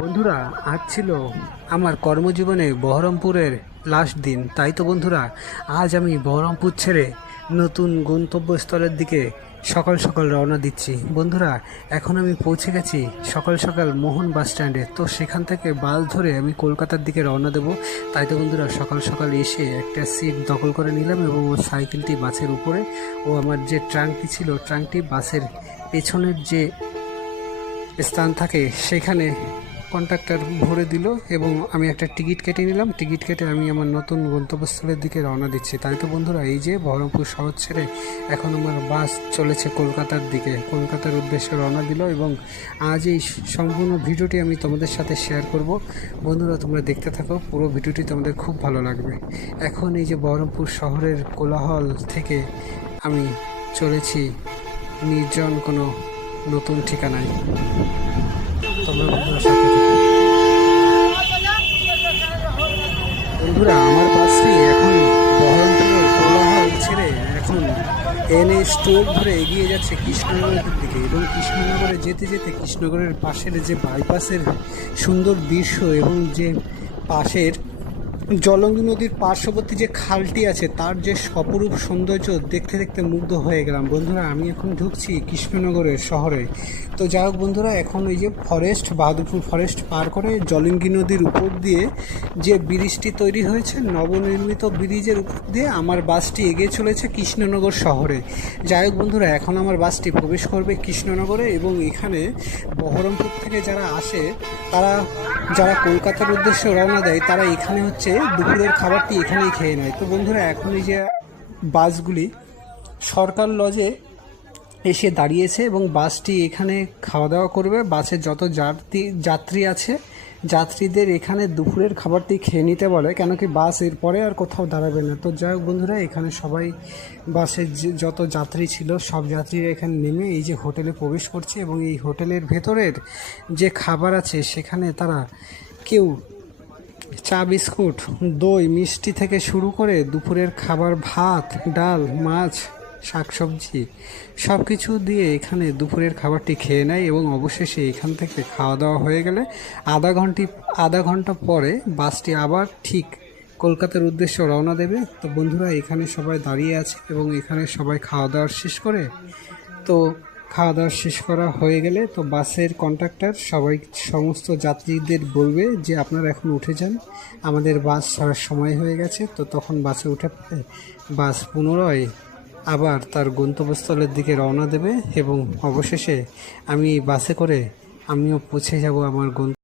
বন্ধুরা, আজ ছিল আমার কর্মজীবনে বহরমপুরের লাস্ট দিন। তাই তো বন্ধুরা, আজ আমি বহরমপুর ছেড়ে নতুন গন্তব্যস্থলের দিকে সকাল সকাল রওনা দিচ্ছি। বন্ধুরা, এখন আমি পৌঁছে গেছি সকাল সকাল মোহন বাস স্ট্যান্ডে। তো সেখান থেকে বাস ধরে আমি কলকাতার দিকে রওনা দেব। তাই তো বন্ধুরা, সকাল সকাল এসে একটা সিট দখল করে নিলাম এবং ওর সাইকেলটি বাসের উপরে ও আমার যে ট্রাঙ্কটি ছিল, ট্রাঙ্কটি বাসের পেছনের যে স্থান থাকে সেখানে কন্ট্রাক্টর ভরে দিল এবং আমি একটা টিকিট কেটে নিলাম। টিকিট কেটে আমি আমার নতুন গন্তব্যস্থলের দিকে রওনা দিচ্ছি। তাই তো বন্ধুরা, এই যে বহরমপুর শহর ছেড়ে এখন আমার বাস চলেছে কলকাতার দিকে, কলকাতার উদ্দেশ্যে রওনা দিল। এবং আজ এই সম্পূর্ণ ভিডিওটি আমি তোমাদের সাথে শেয়ার করব। বন্ধুরা, তোমরা দেখতে থাকো, পুরো ভিডিওটি তোমাদের খুব ভালো লাগবে। এখন এই যে বহরমপুর শহরের কোলাহল থেকে আমি চলেছি নির্জন কোনো নতুন ঠিকানায়। তোমরা বন্ধুরা সাথে থাকো। বন্ধুরা, আমার বাসটি এখন বহরমপুরের কোলাহল ছেড়ে এখন NH-12 ধরে এগিয়ে যাচ্ছে কৃষ্ণনগরের দিকে। এবং কৃষ্ণনগরে যেতে যেতে কৃষ্ণনগরের পাশের যে বাইপাসের সুন্দর দৃশ্য এবং যে পাশের জলঙ্গি নদীর পার্শ্ববর্তী যে খালটি আছে তার যে অপরূপ সৌন্দর্য দেখতে দেখতে মুগ্ধ হয়ে গেলাম। বন্ধুরা, আমি এখন ঢুকছি কৃষ্ণনগরের শহরে। তো যাই হোক বন্ধুরা, এখন ওই যে বাহাদুরপুর ফরেস্ট পার করে জলঙ্গি নদীর উপর দিয়ে যে ব্রিজটি তৈরি হয়েছে, নবনির্মিত ব্রিজের উপর দিয়ে আমার বাসটি এগিয়ে চলেছে কৃষ্ণনগর শহরে। যাই হোক বন্ধুরা, এখন আমার বাসটি প্রবেশ করবে কৃষ্ণনগরে। এবং এখানে বহরমপুর থেকে যারা আসে, যারা কলকাতার উদ্দেশ্যে রওনা দেয়, তারা এখানে হচ্ছে দুপুরের খাবারটি এখানেই খেয়ে নেয়। তো বন্ধুরা, এখন এই যে বাসগুলি সরকার লজে এসে দাঁড়িয়েছে এবং বাসটি এখানে খাওয়া দাওয়া করবে। বাসের যত যাত্রী আছে, যাত্রীদের এখানে দুপুরের খাবারটি খেয়ে নিতে বলে, কেন কি বাস এরপরে আর কোথাও দাঁড়াবে না। তো যাই হোক বন্ধুরা, এখানে সবাই বাসের যত যাত্রী ছিল সব যাত্রীরা এখানে নেমে এই যে হোটেলে প্রবেশ করছে। এবং এই হোটেলের ভেতরের যে খাবার আছে সেখানে তারা কেউ চা, বিস্কুট, দই, মিষ্টি থেকে শুরু করে দুপুরের খাবার, ভাত, ডাল, মাছ, শাকসবজি সব কিছু দিয়ে এখানে দুপুরের খাবারটি খেয়ে নেয়। এবং অবশেষে এখান থেকে খাওয়া দাওয়া হয়ে গেলে আধা ঘন্টা পরে বাসটি আবার ঠিক কলকাতার উদ্দেশ্যে রওনা দেবে। তো বন্ধুরা, এখানে সবাই দাঁড়িয়ে আছে এবং এখানে সবাই খাওয়া দাওয়া শেষ করে, তো খাওয়া দাওয়া শেষ করা হয়ে গেলে তো বাসের কন্ডাক্টর সমস্ত যাত্রীদের বলবে যে আপনারা এখন উঠে যান, আমাদের বাস ছাড়ার সময় হয়ে গেছে। তো তখন বাসে উঠে পড়ে বাস পুনরায় আবার তার গন্তব্যস্থলের দিকে রওনা দেবে। এবং অবশেষে আমি এই বাসে করে আমিও পৌঁছে যাব আমার